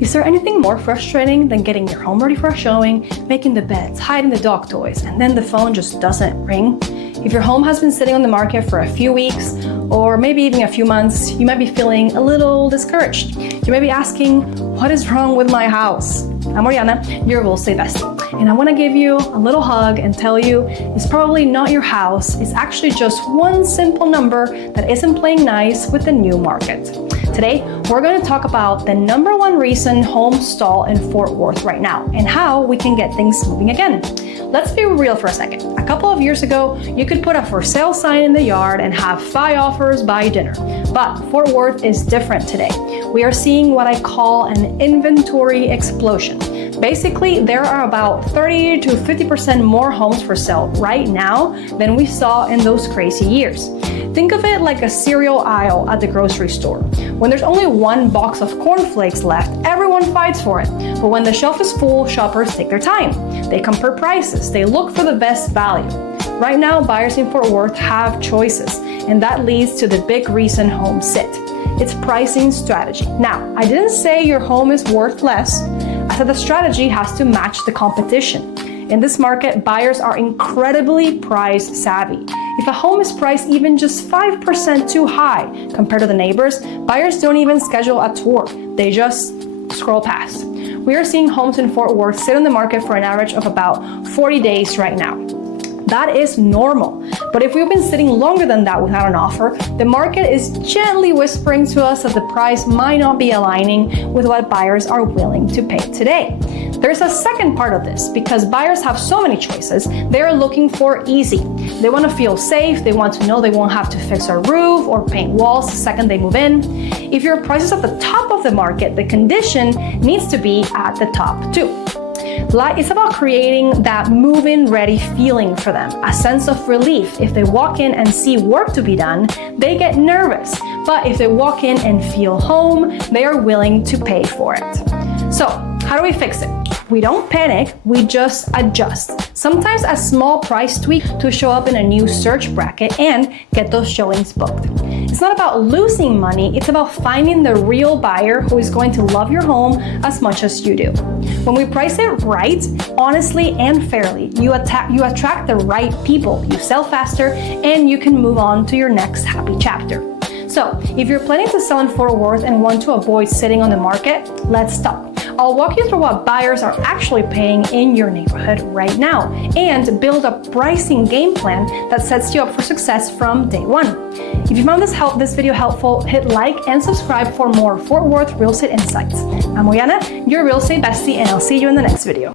Is there anything more frustrating than getting your home ready for a showing, making the beds, hiding the dog toys, and then the phone just doesn't ring? If your home has been sitting on the market for a few weeks, or maybe even a few months, you might be feeling a little discouraged. You may be asking, what is wrong with my house? I'm Oriana, your real estate bestie, and I want to give you a little hug and tell you it's probably not your house, it's actually just one simple number that isn't playing nice with the new market. Today, we're going to talk about the #1 reason homes stall in Fort Worth right now and how we can get things moving again. Let's be real for a second. A couple of years ago, you could put a for sale sign in the yard and have 5 offers by dinner. But Fort Worth is different today. We are seeing what I call an inventory explosion. Basically, there are about 30 to 50% more homes for sale right now than we saw in those crazy years. Think of it like a cereal aisle at the grocery store. When there's only one box of cornflakes left, everyone fights for it. But when the shelf is full, shoppers take their time. They compare prices, they look for the best value. Right now, buyers in Fort Worth have choices, and that leads to the big reason homes sit. It's pricing strategy. Now, I didn't say your home is worth less. I said the strategy has to match the competition. In this market, buyers are incredibly price savvy. If a home is priced even just 5% too high compared to the neighbors, buyers don't even schedule a tour. They just scroll past. We are seeing homes in Fort Worth sit on the market for an average of about 40 days right now. That is normal. But if we've been sitting longer than that without an offer, the market is gently whispering to us that the price might not be aligning with what buyers are willing to pay today. There's a second part of this. Because buyers have so many choices, they're looking for easy. They want to feel safe, they want to know they won't have to fix a roof or paint walls the second they move in. If your price is at the top of the market, the condition needs to be at the top too. It's about creating that move-in ready feeling for them, a sense of relief. If they walk in and see work to be done, they get nervous. But if they walk in and feel home, they are willing to pay for it. So, how do we fix it? We don't panic, we just adjust. Sometimes a small price tweak to show up in a new search bracket and get those showings booked. It's not about losing money, it's about finding the real buyer who is going to love your home as much as you do. When we price it right, honestly and fairly, you attract the right people, you sell faster, and you can move on to your next happy chapter. So, if you're planning to sell in Fort Worth and want to avoid sitting on the market, let's talk. I'll walk you through what buyers are actually paying in your neighborhood right now and build a pricing game plan that sets you up for success from day one. If you found this video helpful, hit like and subscribe for more Fort Worth real estate insights. I'm Oriana, your real estate bestie, and I'll see you in the next video.